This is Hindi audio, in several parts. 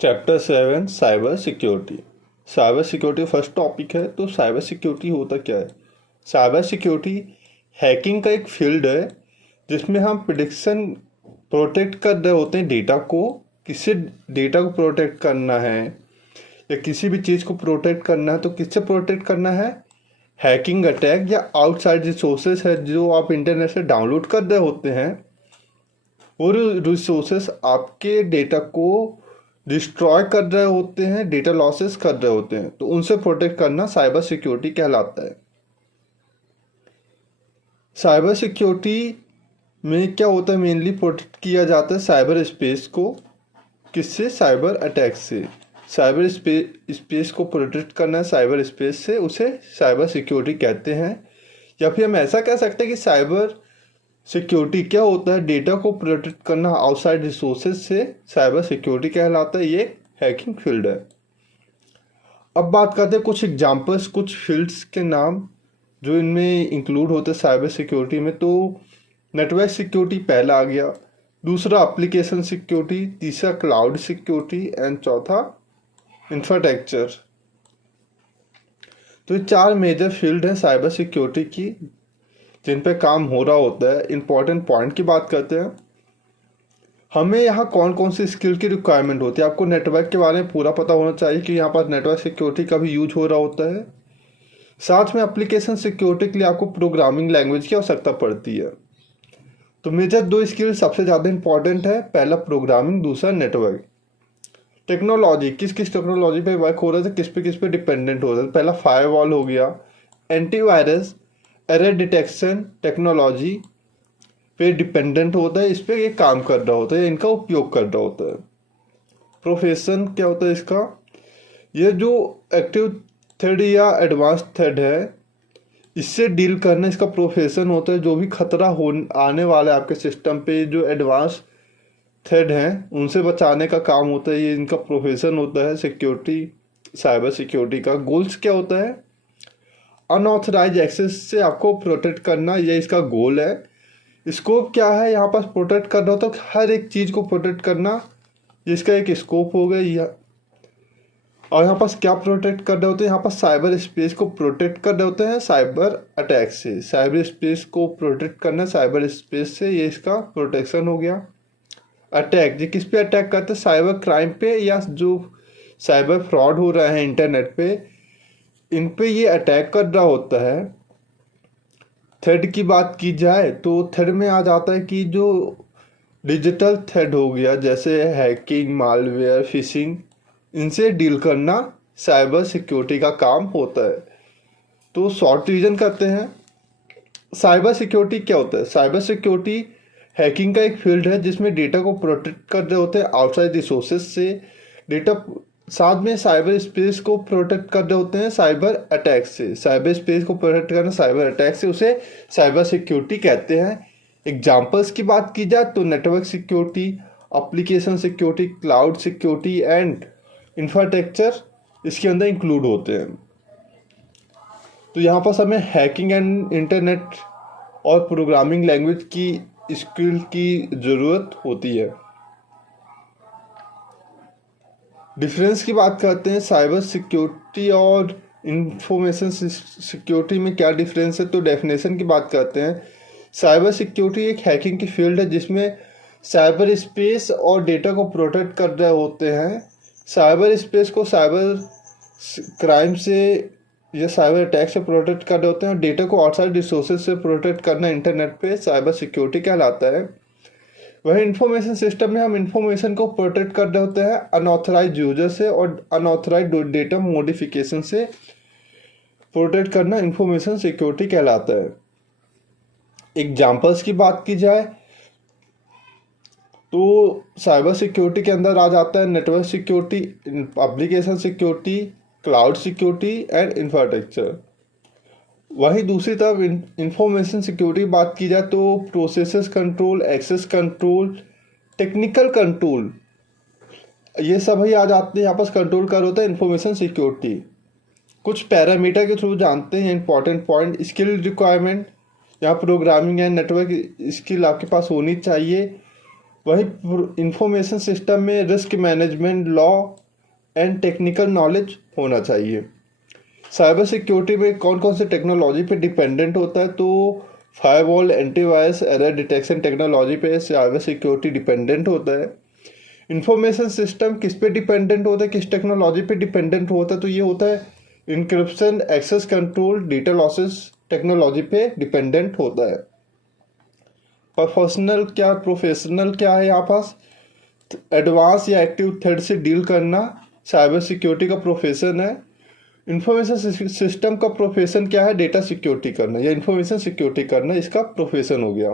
Chapter 7 cyber security. Cyber security first topic है। तो साइबर सिक्योरिटी होता क्या है? साइबर सिक्योरिटी हैकिंग का एक फील्ड है जिसमें हम प्रिडिक्शन प्रोटेक्ट कर रहे होते हैं डेटा को। किससे डेटा को प्रोटेक्ट करना है या किसी भी चीज़ को प्रोटेक्ट करना है तो किससे प्रोटेक्ट करना है? हैकिंग अटैक या आउटसाइड रिसोर्सेस है जो आप इंटरनेट से डाउनलोड कर रहे होते हैं। वो रिसोर्सेस आपके डेटा को डिस्ट्रॉय कर रहे होते हैं, डेटा लॉसेस कर रहे होते हैं, तो उनसे प्रोटेक्ट करना साइबर सिक्योरिटी कहलाता है। साइबर सिक्योरिटी में क्या होता है? मेनली प्रोटेक्ट किया जाता है साइबर स्पेस को। किससे? साइबर अटैक से। साइबर स्पेस को प्रोटेक्ट करना है साइबर स्पेस से, उसे साइबर सिक्योरिटी कहते हैं। या फिर हम ऐसा कह सकते हैं कि साइबर सिक्योरिटी क्या होता है? डेटा को प्रोटेक्ट करना आउटसाइड रिसोर्सेज से साइबर सिक्योरिटी कहलाता है। ये हैकिंग फील्ड है। अब बात करते हैं कुछ एग्जांपल्स, कुछ फील्ड्स के नाम जो इनमें इंक्लूड होते हैं साइबर सिक्योरिटी में। तो नेटवर्क सिक्योरिटी पहला आ गया, दूसरा एप्लीकेशन सिक्योरिटी, तीसरा क्लाउड सिक्योरिटी एंड चौथा इंफ्रास्ट्रक्चर। तो ये 4 मेजर फील्ड हैं साइबर सिक्योरिटी की जिन पे काम हो रहा होता है। इंपॉर्टेंट पॉइंट की बात करते हैं। हमें यहाँ कौन कौन सी स्किल की रिक्वायरमेंट होती है? आपको नेटवर्क के बारे में पूरा पता होना चाहिए कि यहाँ पर नेटवर्क सिक्योरिटी का भी यूज हो रहा होता है। साथ में एप्लीकेशन सिक्योरिटी के लिए आपको प्रोग्रामिंग लैंग्वेज की आवश्यकता पड़ती है। तो मेजर 2 स्किल सबसे ज़्यादा इंपॉर्टेंट है, पहला प्रोग्रामिंग, दूसरा नेटवर्क। टेक्नोलॉजी, किस किस टेक्नोलॉजी पे वर्क हो रहा है, किस पे डिपेंडेंट हो रहा है? पहला फायरवॉल हो गया, एंटीवायरस, एरर डिटेक्शन टेक्नोलॉजी पे डिपेंडेंट होता है, इस पर ये काम कर रहा होता है, इनका उपयोग कर रहा होता है। प्रोफेशन क्या होता है इसका? ये जो एक्टिव थ्रेड या एडवांस थ्रेड है इससे डील करना इसका प्रोफेशन होता है। जो भी खतरा हो आने वाला है आपके सिस्टम पे, जो एडवांस थ्रेड हैं उनसे बचाने का काम होता है, ये इनका प्रोफेशन होता है सिक्योरिटी, साइबर सिक्योरिटी का। गोल्स क्या होता है? अनऑथराइज एक्सेस से आपको प्रोटेक्ट करना, ये इसका गोल है। स्कोप क्या है? यहाँ पर प्रोटेक्ट कर रहा होता है हर एक चीज़ को प्रोटेक्ट करना, जिसका एक स्कोप हो गया। और यहाँ पास क्या प्रोटेक्ट कर रहे होते हैं? यहाँ पर साइबर स्पेस को प्रोटेक्ट कर रहे होते हैं साइबर अटैक से। साइबर स्पेस को प्रोटेक्ट करना साइबर स्पेस से, ये इसका प्रोटेक्शन हो गया। अटैक, ये किस पे अटैक करते हैं? साइबर क्राइम पे या जो साइबर फ्रॉड हो रहा है इंटरनेट पे, इन पे ये अटैक कर रहा होता है। थ्रेड की बात की जाए तो थ्रेड में आ जाता है कि जो डिजिटल थ्रेड हो गया, जैसे हैकिंग, मालवेयर, फिशिंग, इनसे डील करना साइबर सिक्योरिटी का काम होता है। तो शॉर्ट रिवीजन करते हैं। साइबर सिक्योरिटी क्या होता है? साइबर सिक्योरिटी हैकिंग का एक फील्ड है जिसमें डेटा को प्रोटेक्ट कर रहे होते हैं आउटसाइड रिसोर्सेज से। डेटा साथ में साइबर स्पेस को प्रोटेक्ट कर रहे होते हैं साइबर अटैक से। साइबर स्पेस को प्रोटेक्ट करना साइबर अटैक से, उसे साइबर सिक्योरिटी कहते हैं। एग्जाम्पल्स की बात की जाए तो network security, application security, cloud security and infrastructure इसके अंदर इंक्लूड होते हैं। तो यहाँ पर हमें हैकिंग एंड इंटरनेट और प्रोग्रामिंग लैंग्वेज की स्किल की ज़रूरत होती है। डिफरेंस की बात करते हैं, साइबर सिक्योरिटी और इंफॉर्मेशन सिक्योरिटी में क्या डिफरेंस है? तो डेफिनेशन की बात करते हैं। साइबर सिक्योरिटी एक हैकिंग की फील्ड है जिसमें साइबर स्पेस और डेटा को प्रोटेक्ट कर रहे होते हैं। साइबर स्पेस को साइबर क्राइम से या साइबर अटैक से प्रोटेक्ट कर रहे होते हैं और डेटा को आउटसाइड रिसोर्सेज से प्रोटेक्ट करना इंटरनेट पे साइबर सिक्योरिटी कहलाता है। वही इंफॉर्मेशन सिस्टम में हम इंफॉर्मेशन को प्रोटेक्ट कर रहे होते हैं अनऑथराइज यूजर से और अनऑथराइज डेटा मॉडिफिकेशन से प्रोटेक्ट करना इंफॉर्मेशन सिक्योरिटी कहलाता है। एग्जाम्पल्स की बात की जाए तो साइबर सिक्योरिटी के अंदर आ जाता है network security, application security, cloud security and infrastructure. वहीं दूसरी तरफ इंफॉर्मेशन सिक्योरिटी बात की जाए तो processes control, access control, technical control, ये सब ही आ जाते हैं। यहाँ पर कंट्रोल कर होता है इंफॉर्मेशन सिक्योरिटी। कुछ पैरामीटर के थ्रू जानते हैं इंपॉर्टेंट पॉइंट। स्किल रिक्वायरमेंट, यहाँ प्रोग्रामिंग एंड नेटवर्क स्किल आपके पास होनी चाहिए। वही इंफॉर्मेशन सिस्टम में risk management, law and technical knowledge होना चाहिए। साइबर सिक्योरिटी में कौन कौन से टेक्नोलॉजी पे डिपेंडेंट होता है, तो firewall, antivirus, error detection technology पे साइबर सिक्योरिटी डिपेंडेंट होता है। इंफॉर्मेशन सिस्टम किस पे डिपेंडेंट होता है, किस टेक्नोलॉजी पे डिपेंडेंट होता है, तो ये होता है encryption, access control, data losses technology पे डिपेंडेंट होता है। प्रोफेशनल क्या है यहाँ पास, एडवांस या एक्टिव थ्रेट से डील करना साइबर सिक्योरिटी का प्रोफेशन है। इंफॉर्मेशन सिस्टम का प्रोफेशन क्या है, डेटा सिक्योरिटी करना या इंफॉर्मेशन सिक्योरिटी करना, इसका प्रोफेशन हो गया।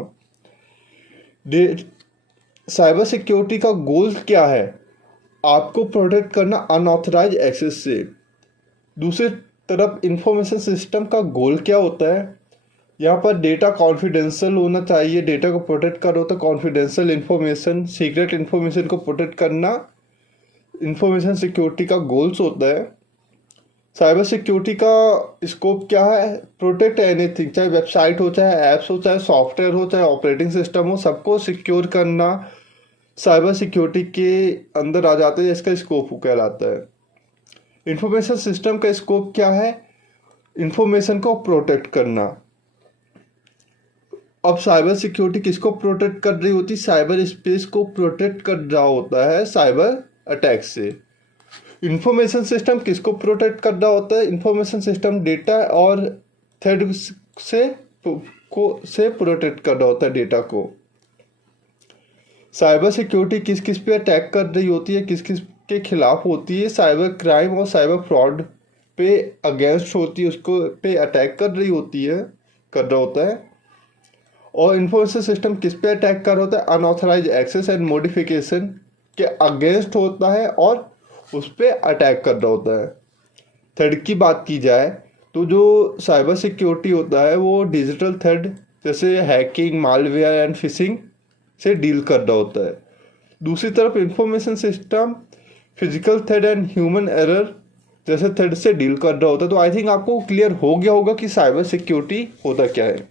साइबर सिक्योरिटी का गोल क्या है, आपको प्रोटेक्ट करना अनऑथराइज एक्सेस से। दूसरी तरफ इंफॉर्मेशन सिस्टम का गोल क्या होता है, यहाँ पर डेटा कॉन्फिडेंशियल होना चाहिए, डेटा को प्रोटेक्ट कर होता है, कॉन्फिडेंशियल इंफॉर्मेशन, सीक्रेट इंफॉर्मेशन को प्रोटेक्ट करना इंफॉर्मेशन सिक्योरिटी का गोल्स होता है। साइबर सिक्योरिटी का स्कोप क्या है, प्रोटेक्ट एनीथिंग, चाहे वेबसाइट हो, चाहे ऐप्स हो, चाहे सॉफ्टवेयर हो, चाहे ऑपरेटिंग सिस्टम हो, सबको सिक्योर करना साइबर सिक्योरिटी के अंदर आ जाता है, इसका स्कोप कहलाता है। इंफॉर्मेशन सिस्टम का स्कोप क्या है, इंफॉर्मेशन को प्रोटेक्ट करना। अब साइबर सिक्योरिटी किसको प्रोटेक्ट कर रही होती, साइबर स्पेस को प्रोटेक्ट कर रहा होता है साइबर अटैक से। इंफॉर्मेशन सिस्टम किसको प्रोटेक्ट कर रहा होता है, इंफॉर्मेशन सिस्टम डेटा और थ्रेड से प्रोटेक्ट कर रहा होता है डेटा को। साइबर सिक्योरिटी किस किस पे अटैक कर रही होती है, किस किस के खिलाफ होती है, साइबर क्राइम और साइबर फ्रॉड पे अगेंस्ट होती है, उसको पे अटैक कर रही होती है, कर रहा होता है। और इंफॉर्मेशन सिस्टम किस पे अटैक कर रहा होता है, अनऑथराइज एक्सेस एंड मॉडिफिकेशन के अगेंस्ट होता है और उस पर अटैक कर रहा होता है। थ्रेड की बात की जाए तो जो साइबर सिक्योरिटी होता है वो डिजिटल थ्रेड जैसे हैकिंग, मालवेयर एंड फिशिंग से डील कर रहा होता है। दूसरी तरफ information system physical thread and human error जैसे थ्रेड से डील कर रहा होता है। तो आई थिंक आपको क्लियर हो गया होगा कि साइबर सिक्योरिटी होता क्या है।